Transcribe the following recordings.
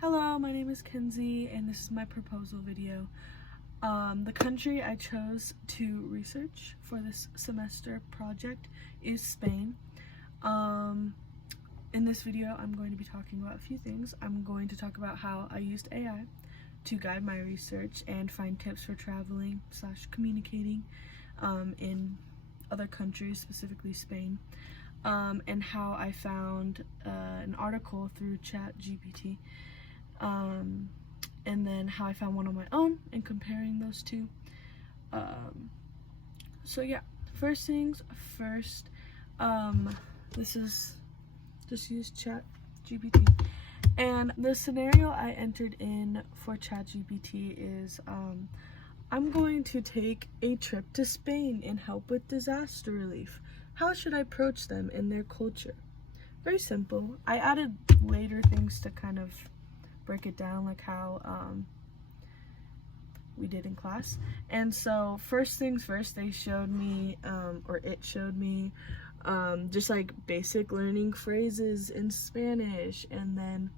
Hello, my name is Kenzie and this is my proposal video. The country I chose to research for this semester project is Spain. In this video I'm going to be talking about a few things. I'm going to talk about how I used AI to guide my research and find tips for traveling / communicating in other countries, specifically Spain, and how I found an article through ChatGPT. And then how I found one on my own and comparing those two. So yeah, first things first, this is just use ChatGPT. And the scenario I entered in for ChatGPT is I'm going to take a trip to Spain and help with disaster relief. How should I approach them in their culture? Very simple. I added later things to kind of break it down, like how we did in class. And so first things first, they showed me it showed me just like basic learning phrases in Spanish, and then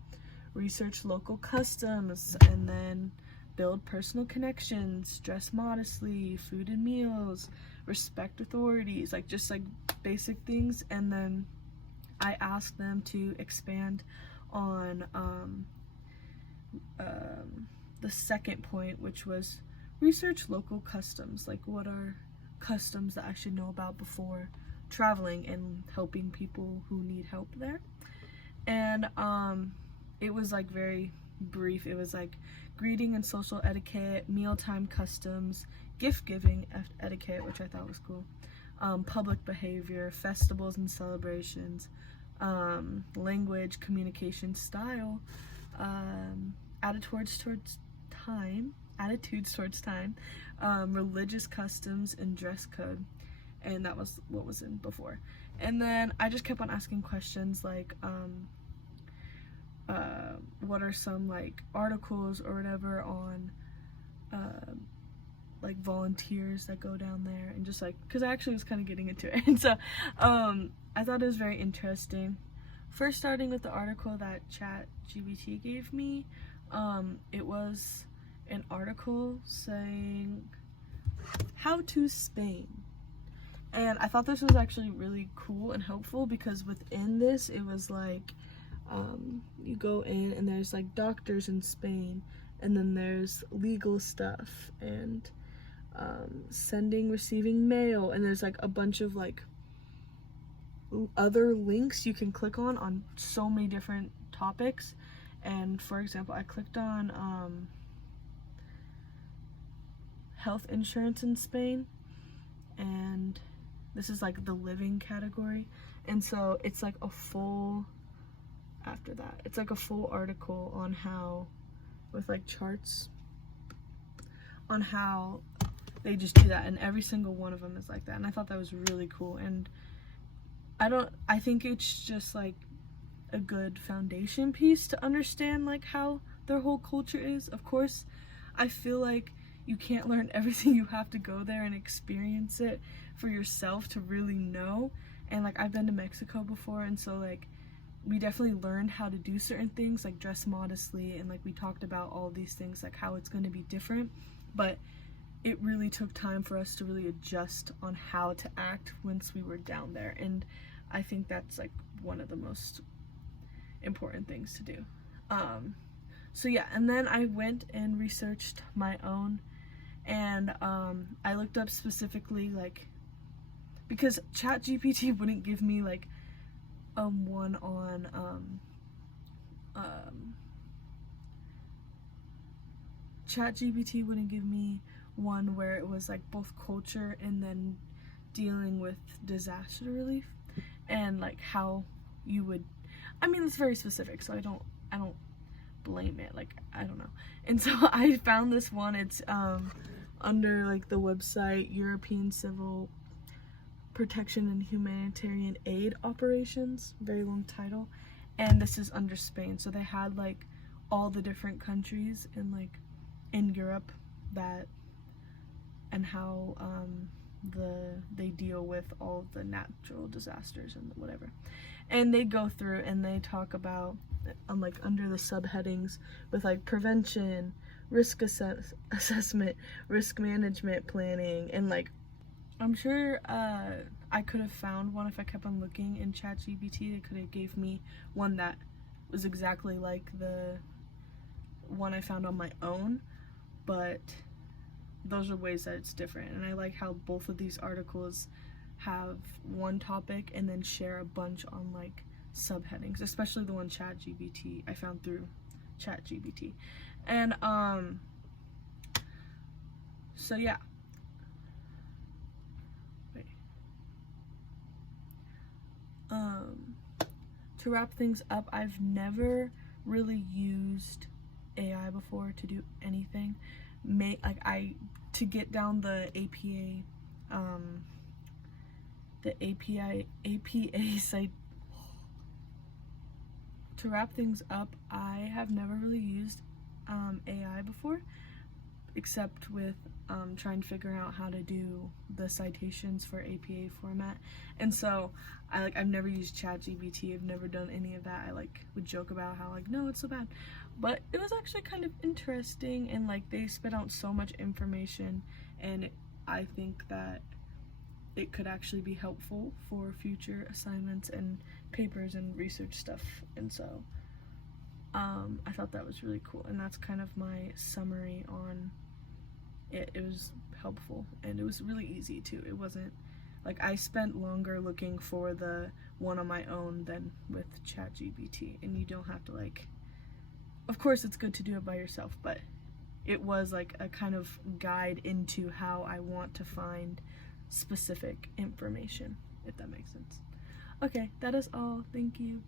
research local customs, and then build personal connections, dress modestly, food and meals, respect authorities, like just like basic things. And then I asked them to expand on the second point, which was research local customs, like what are customs that I should know about before traveling and helping people who need help there. And it was like very brief. It was like greeting and social etiquette, mealtime customs, gift giving etiquette, which I thought was cool, public behavior, festivals and celebrations, language, communication style, attitudes towards time, religious customs, and dress code. And that was what was in before. And then I just kept on asking questions like what are some like articles or whatever on like volunteers that go down there, and just like, because I actually was kind of getting into it. And so I thought it was very interesting. First, starting with the article that ChatGPT gave me, it was an article saying how to Spain. And I thought this was actually really cool and helpful, because within this it was like you go in and there's like doctors in Spain, and then there's legal stuff, and sending, receiving mail, and there's like a bunch of like other links you can click on so many different topics. And for example, I clicked on health insurance in Spain, and this is like the living category. And so it's like a full, after that, it's like a full article on how, with like charts on how they just do that, and every single one of them is like that. And I thought that was really cool. And I think it's just like a good foundation piece to understand like how their whole culture is. Of course, I feel like you can't learn everything. You have to go there and experience it for yourself to really know. And like, I've been to Mexico before, and so like we definitely learned how to do certain things, like dress modestly, and like we talked about all these things, like how it's going to be different. But it really took time for us to really adjust on how to act once we were down there. And I think that's like one of the most important things to do. So yeah, and then I went and researched my own, and I looked up specifically, like, because ChatGPT wouldn't give me like one on ChatGPT wouldn't give me one where it was like both culture and then dealing with disaster relief, and like how you would, I mean, it's very specific, so I don't blame it, like, I don't know. And so I found this one. It's under like the website European Civil Protection and Humanitarian Aid Operations, very long title. And this is under Spain, so they had like all the different countries in Europe that, and how they deal with all of the natural disasters and whatever. And they go through and they talk about like under the subheadings with like prevention, risk assessment, risk management planning, and like I'm sure I could have found one if I kept on looking in ChatGPT. It could have gave me one that was exactly like the one I found on my own, but those are ways that it's different. And I like how both of these articles have one topic and then share a bunch on like subheadings, especially the one ChatGPT I found through ChatGPT. And so yeah. Wait. To wrap things up, I've never really used AI before to do anything. To get down the APA site. To wrap things up, I have never really used AI before, except with trying to figure out how to do the citations for APA format. And so I've never used ChatGPT. I've never done any of that. I would joke about how no, it's so bad, but it was actually kind of interesting, and they spit out so much information, and I think that it could actually be helpful for future assignments and papers and research stuff. And so I thought that was really cool, and that's kind of my summary on it. It was helpful, and it was really easy too. It wasn't I spent longer looking for the one on my own than with ChatGPT, and you don't have to of course it's good to do it by yourself, but it was a kind of guide into how I want to find specific information, if that makes sense. Okay, that is all. Thank you.